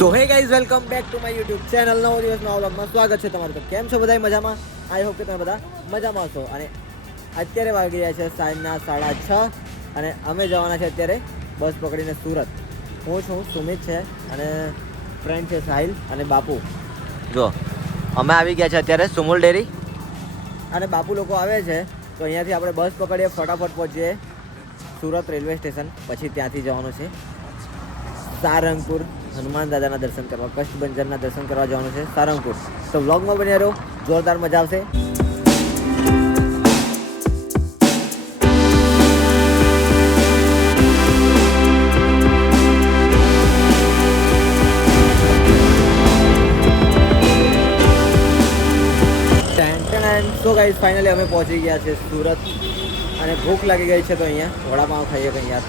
So hey guys welcome back to my YouTube channel નવો દિવસ નવા વ્લોગમાં સ્વાગત છે તમારું. તો કેમ છો બધા મજામાં? આઈ હોપ કે તમે બધા મજામાં છો અને અત્યારે વાગી ગયા છે સાંજના સાડા છ અને અમે જવાના છે અત્યારે બસ પકડીને સુરત. હું છું સુમિત છે અને ફ્રેન્ડ છે સાહિલ અને બાપુ. જો અમે આવી ગયા છે અત્યારે સુમુલ ડેરી. અને બાપુ લોકો આવે છે તો અહીંયાથી આપણે બસ પકડીએ ફટાફટ પહોંચીએ સુરત રેલવે સ્ટેશન. પછી ત્યાંથી જવાનું છે સારંગપુર. હનુમાન દાદાના દર્શન કરવા, કષ્ટભંજનના દર્શન કરવા જવાનું છે સારંગપુર. તો વ્લોગમાં બન્યા રહો, જોરદાર મજા આવશે. સો ગાઈઝ ફાઇનલી અમે પહોંચી ગયા છે સુરત. અને ભૂખ લાગી ગઈ છે તો અહીંયા. વડાપાઉં ખાઈએ કંઈ યાર.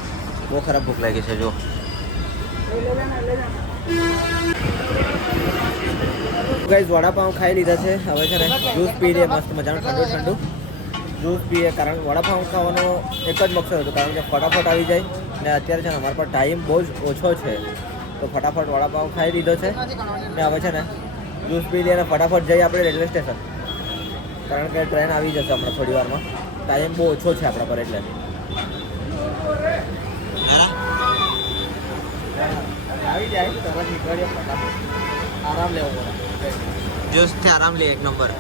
બહુ ખરાબ ભૂખ લાગી છે જો ગાઈઝ વડાપાઉં ખાઈ લીધા છે. હવે છે ને જ્યુસ પી લઈએ, મસ્ત મજાનું, ઠંડુ ઠંડુ. જ્યુસ પીએ, કારણ વડાપાઉં ખાવાનો એક જ મકસદ હતો, કારણ કે ફટાફટ આવી જાય. ને અત્યારે છે ને અમારા પર ટાઈમ બહુ જ ઓછો છે. તો ફટાફટ વડાપાઉં ખાઈ લીધો છે. ને હવે છે ને જ્યુસ પી લઈએ અને ફટાફટ જઈએ આપણે રેલવે સ્ટેશન. કારણ કે ટ્રેન આવી જશે હમણાં થોડી વારમાં. ટાઈમ બહુ ઓછો છે આપણા પર એટલે. આવી જાય તરત નીકળીએ ફટાફટ. આરામ લેવો પડે. જ્યુસથી આરામ લે એક નંબર.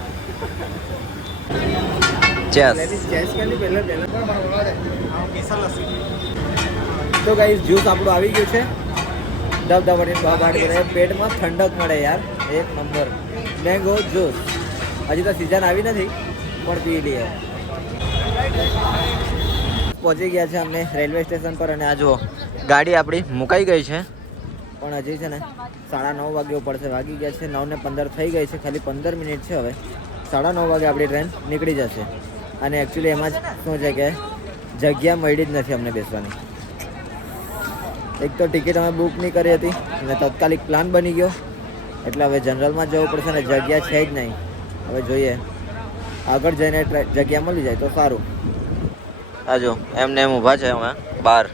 ચેસ તો ગાઈસ જ્યુસ આપણું આવી ગયું છે. ધબધબાટી બહાર કરે. પેટમાં ઠંડક મળે યાર. એક નંબર. મેંગો જ્યુસ હજી તો સિઝન આવી નથી પણ પી લઈએ. પહોંચી ગયા છે અમને રેલવે સ્ટેશન પર અને આ જુઓ, ગાડી આપણી મુકાઈ ગઈ છે. પણ હજી છે ને સાડા નવ વાગે પડશે વાગી ગયા છે નવ ને પંદર થઈ ગઈ છે, ખાલી પંદર મિનિટ છે હવે. સાડા નવ વાગે આપણી ટ્રેન નીકળી જશે. અને એકચ્યુઅલી એમાં જ શું છે કે જગ્યા મળી જ નથી અમને બેસવાની. એક તો ટિકિટ અમે બુક નહીં કરી હતી અને તાત્કાલિક પ્લાન બની ગયો. એટલે હવે જનરલમાં જવું પડશે અને જગ્યા છે જ નહીં. હવે જોઈએ. આગળ જઈને જગ્યા મળી જાય તો સારું. આ જો, એમને એમ ઊભા છે અમે બહાર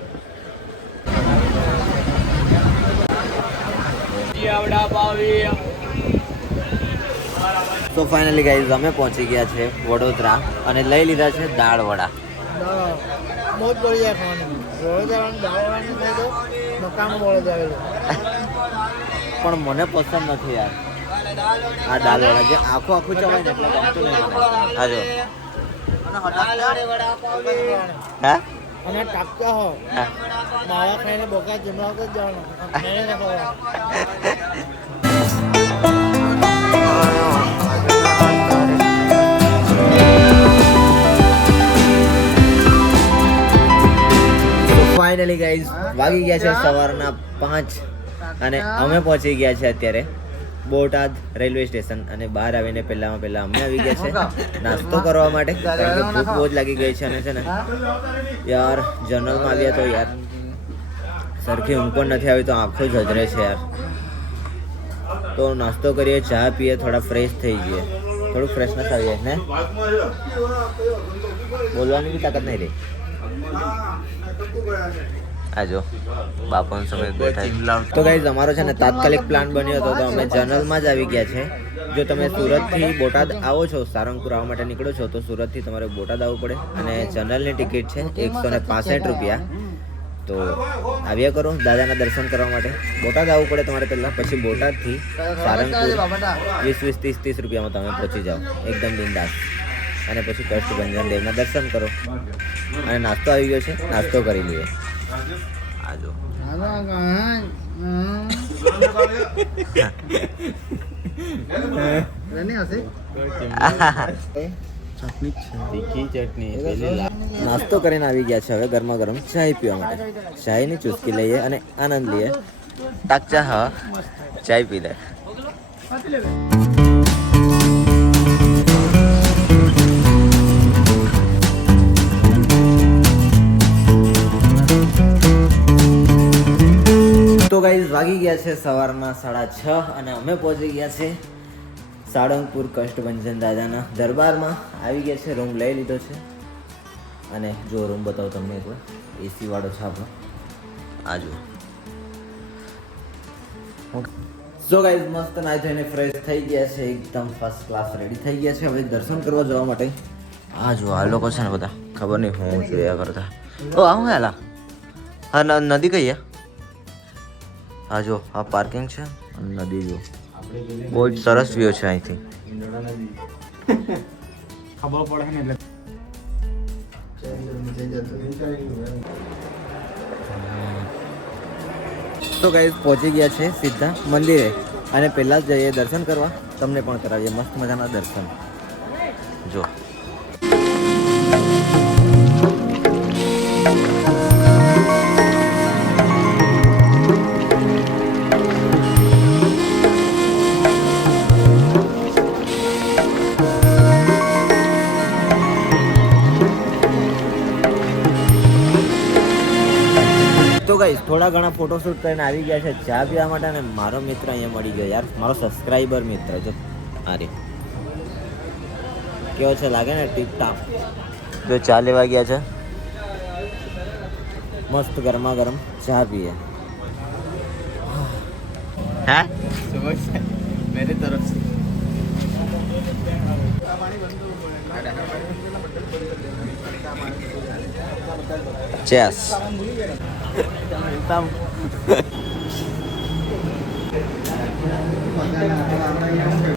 તો ફાઇનલી ગાઈઝ અમે પહોંચી ગયા છે વડોદરા અને લઈ લીધા છે દાળ વડા. પણ મને પસંદ નથી યાર. આ દાળ વડા જે આખું આખું ચવાય ને એટલે ગમતું મને. હા? અને ટાપકા હો. માવા ખાઈને બોકા જમવા જવાનું. મેળે ન ખવાય. ફાઇનલી ગાઈઝ વાગી ગયા છે સવારના પાંચ અને અમે પહોંચી ગયા છે અત્યારે. બોટાદ રેલવે સ્ટેશન અને બહાર આવીને પહેલામાં પહેલા અમે આવી ગયા છે. નાસ્તો કરવા માટે કારણ કે ભૂખ બહુ જ લાગી ગઈ છે અને છે ને યાર જનરલમાં આવ્યા તો યાર. સરખી ઊંઘ પણ નથી આવી તો આંખો જજરે છે યાર. તો નાસ્તો કરીએ ચા પીએ થોડા ફ્રેશ થઈ જઈએ. થોડુંક ફ્રેશનેસ આવી જાય ને? બોલવાની બી તાકાત નહીં રહી. આ જો બાપુનો સમય બેઠા તો ગાઈઝ અમારો છે ને તાત્કાલિક પ્લાન બન્યો હતો તો અમે જનરલમાં જ આવી ગયા છે. જો તમે સુરતથી બોટાદ આવો છો સારંગપુર આવવા માટે નીકળો છો તો સુરતથી તમારે બોટાદ આવવું પડે. અને જનરલની ટિકિટ છે એકસો ને પાસઠ રૂપિયા. તો આવ્યા કરો દાદાના દર્શન કરવા માટે. બોટાદ આવવું પડે તમારે પહેલાં પછી બોટાદથી સારંગપુર. વીસ વીસ ત્રીસ ત્રીસ રૂપિયામાં તમે પહોંચી જાઓ. એકદમ બિંદાસ. અને પછી કષ્ટભંજન દેવના દર્શન કરો. અને નાસ્તો આવી ગયો છે નાસ્તો કરી લઈએ. આ જો આનો ગાય, હમ. એની હશે? નાસ્તો કરીને આવી ગયા છે હવે ગરમા ગરમ ચાય પીવા માટે. ચાયની ચુસ્કી લઈએ અને આનંદ લઈએ. ટાકચા હા. ચાય પી લે. વાગી ગયા છે સવારમાં સાડા છ અને અમે પહોંચી ગયા છે સાળંગપુર કષ્ટભંજન દાદાના દરબારમાં. આવી ગયા છે, રૂમ લઈ લીધો છે. અને જો રૂમ બતાવું તમને એકવાર એસી વાળો છે આપણો. આ જો સો ગાઈઝ મસ્ત નાઈ થઈને ફ્રેશ થઈ ગયા છે, એકદમ ફર્સ્ટ ક્લાસ રેડી થઈ ગયા છે. હવે દર્શન કરવા જવા માટે. આ જો આ લોકો છે ને બધા. ખબર નહીં હું જોયા કરતા. ઓ, આવું હેલા હા નદી કઈ હે આ જો આ પાર્કિંગ છે અને નદી જો. બહુ જ સરસ વ્યૂ છે અહીંથી. ખબર પડે ને એટલે. તો ગાઈઝ પહોંચી ગયા છે સીધા મંદિરે. અને પહેલાં જ જઈએ દર્શન કરવા. તમને પણ કરાવીએ મસ્ત મજાના દર્શન. જો. થોડા ઘણા ફોટોશૂટ કરીને આવી ગયા છે, ચા પીવા માટે અને મારો મિત્ર અહીંયા મળી ગયો. યાર, મારો સબસ્ક્રાઈબર મિત્ર, જો અરે. કેવો છે, લાગે ને ટીપટાપ? જો ચા લેવા ગયા છે. મસ્ત ગરમા ગરમ ચા પીએ. હા? મેરી તરફ ચેસ. ચેસ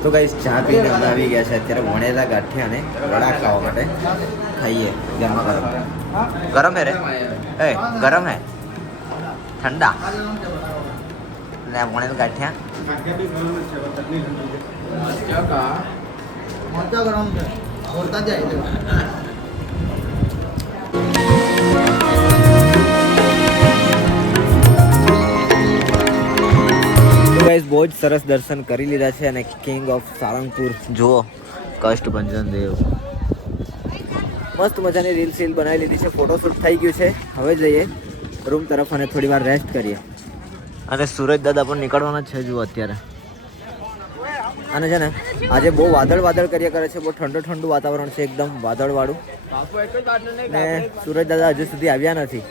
તો ગાઈઝ ચા પીને અમે આવી ગયા છે. અત્યારે વણેલા ગાંઠિયા અને વડા ખાવા માટે ખાઈએ. ગરમા ગરમ. ગરમ હે રે? એ ગરમ હે? ઠંડા. ને વણેલા ગાંઠિયા. ગરમ છે. બહુ જ સરસ દર્શન કરી લીધા છે અને કિંગ ઓફ સારંગપુર જુઓ કષ્ટભંજન દેવ. મસ્ત મજાની રીલ સીલ બનાવી લીધી છે ફોટોશૂટ થઈ ગયું છે. હવે જઈએ રૂમ તરફ અને થોડી વાર રેસ્ટ કરીએ. અને સુરજ દાદા પણ નીકળવાના છે જુઓ અત્યારે. અને છે ને આજે બહુ વાદળ વાદળ કર્યા કરે છે બહુ ઠંડુ ઠંડુ વાતાવરણ છે એકદમ વાદળવાળું. ને સુરજ દાદા હજુ સુધી આવ્યા નથી.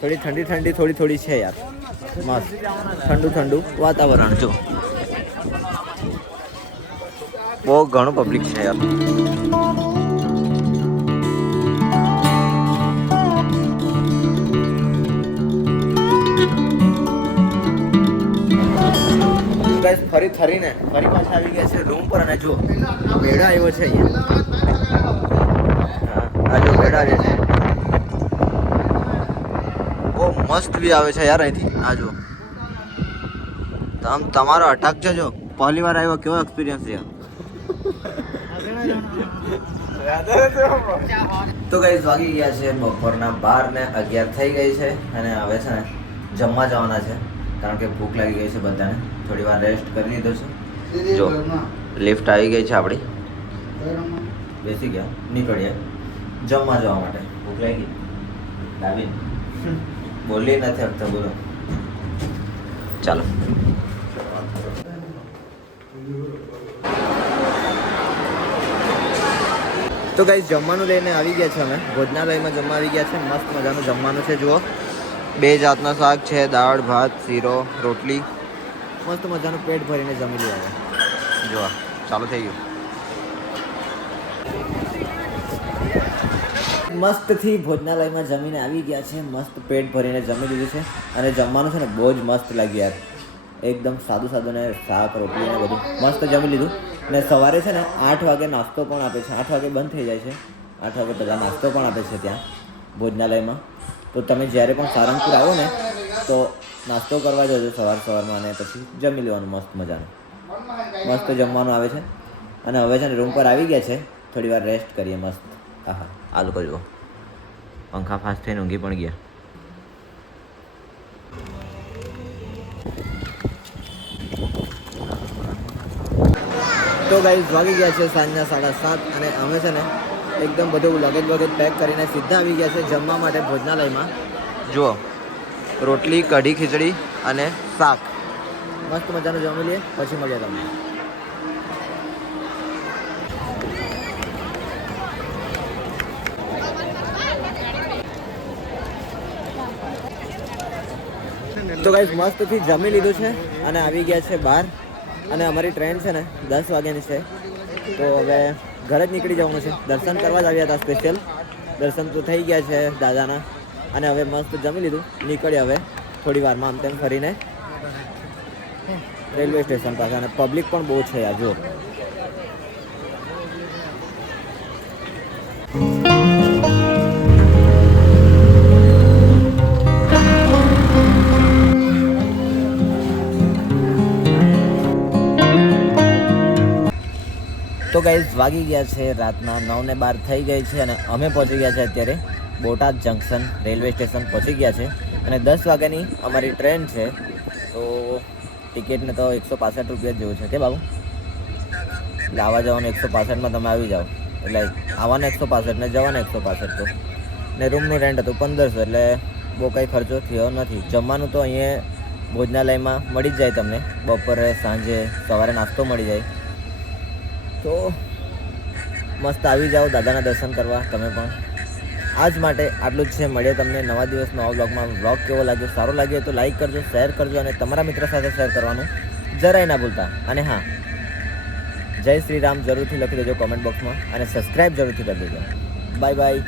થોડી ઠંડી ઠંડી થોડી થોડી છે યાર. મસ્ત ઠંડુ ઠંડુ વાતાવરણ. જો. બહુ ઘણું પબ્લિક છે યાર. ફરી, ફરીને, ફરી પાછા આવી ગયા છે રૂમ પર અને જો મેળા આવ્યો છે અહીંયા. આ જો બેઠા છે બહુ મસ્ત બી આવે છે યાર અહીંથી. આ જો તમ તમારો અટક છે જો. પહેલી વાર આવ્યો, કેવો એક્સપિરિયન્સ છે તો ગાઈસ વાગી ગયા છે બપોરના બાર ને અગિયાર થઈ ગઈ છે અને હવે છે ને જમવા જવાના છે. કારણ કે ભૂખ લાગી ગઈ છે બધાને. થોડી વાર રેસ્ટ કરી લીધો છે. જો લિફ્ટ આવી ગઈ છે આપણી. બેસી ગયા. નીકળ્યા. જમવા જવા માટે. ભૂખ લાગી. દાબીન બોલી નથી શકતા બોલો. ચાલો. તો ગાઈસ જમવાનું લઈને આવી ગયા છે અમે. ભોજનાલયમાં જમવા આવી ગયા છે. મસ્ત મજાનું જમવાનું છે, જુઓ. બે જાતના શાક છે, દાળ, ભાત, શીરો, રોટલી. મસ્ત મજાનું પેટ ભરીને જમી લેવા જુઓ, ચાલુ થઈ ગયું. મસ્તથી ભોજનાલયમાં જમીને આવી ગયા છે. મસ્ત પેટ ભરીને જમી લીધું છે અને જમવાનું છે ને બહુ જ મસ્ત લાગ્યું યાર. એકદમ સાદું સાદું ને શાક, રોટલી ને બધું મસ્ત જમી લીધું. ને સવારે છે ને આઠ વાગે નાસ્તો પણ આપે છે. આઠ વાગે બંધ થઈ જાય છે. આઠ વાગે પહેલાં નાસ્તો પણ આપે છે ત્યાં, ભોજનાલયમાં. તો તમે જ્યારે પણ સારંગપુર આવો ને, તો નાસ્તો કરવા જજો સવાર સવારમાં અને પછી જમી લેવાનું મસ્ત મજાનું. મસ્ત જમવાનું આવે છે. અને હવે છે ને રૂમ પર આવી ગયા છે. થોડી વાર રેસ્ટ કરીએ મસ્ત. આહા. આ લોકો જુઓ પંખા ફાસ્ટ થઈને ઊંઘી પણ ગયા. તો ગાઈઝ વાગી ગયા છે સાંજના સાડા સાત અને અમે છે ને એકદમ બધું લગેજ વગેજ પેક કરીને સીધા આવી ગયા છે જમવા માટે ભોજનાલયમાં. જુઓ રોટલી કઢી ખીચડી અને શાક. મસ્ત મજાનું જમી લઈએ પછી મળીએ તમને. તો ગાઈસ મસ્તથી જમી લીધું છે અને આવી ગયા છે બહાર. અને અમારી ટ્રેન છે ને દસ વાગ્યાની છે. તો હવે ઘરે જ નીકળી જવાનું છે. દર્શન કરવા જ આવ્યા હતા સ્પેશિયલ દર્શન તો થઈ ગયા છે દાદાના. અને હવે મસ્ત જમી લીધું. નીકળ્યા હવે થોડી વારમાં આમ તેમ ફરીને. રેલવે સ્ટેશન પાસે. અને પબ્લિક પણ બહુ છે યાર જો ગાઈઝ વાગી ગયા છે, રાતના નવ ને બાર થઈ ગઈ છે અને અમે પહોંચી ગયા છે અત્યારે બોટાદ જંકશન રેલવે સ્ટેશન પહોંચી ગયા છે. અને દસ વાગ્યાની અમારી ટ્રેન છે, તો ટિકિટને તો એકસો પાસઠ રૂપિયા જેવું છે, કે બાબુ? એટલે આવવા જવાનું એકસો પાસઠમાં તમે આવી જાઓ. એટલે આવવાના એકસો પાસઠ ને જવાના એકસો પાસઠ તો. ને રૂમનું રેન્ટ હતું પંદરસો, એટલે બહુ કંઈ ખર્ચો થયો નથી. જમવાનું તો અહીંયા ભોજનાલયમાં મળી જ જાય તમને. બપોરે, સાંજે સવારે નાસ્તો મળી જાય. તો મસ્ત આવી જાઓ દાદાના દર્શન કરવા તમે પણ. આજ માટે આટલું જ છે. મળીએ તમને નવા દિવસ નવા બ્લોગમાં બ્લોગ કેવો લાગ્યો? સારો લાગ્યો તો લાઈક કરજો શેર કરજો અને તમારા મિત્ર સાથે શેર કરવાનું જરાય ના ભૂલતા. અને હા, જય શ્રી રામ જરૂરથી લખી દેજો કોમેન્ટ બોક્સમાં અને સબસ્ક્રાઈબ જરૂરથી કરી દેજો. Bye bye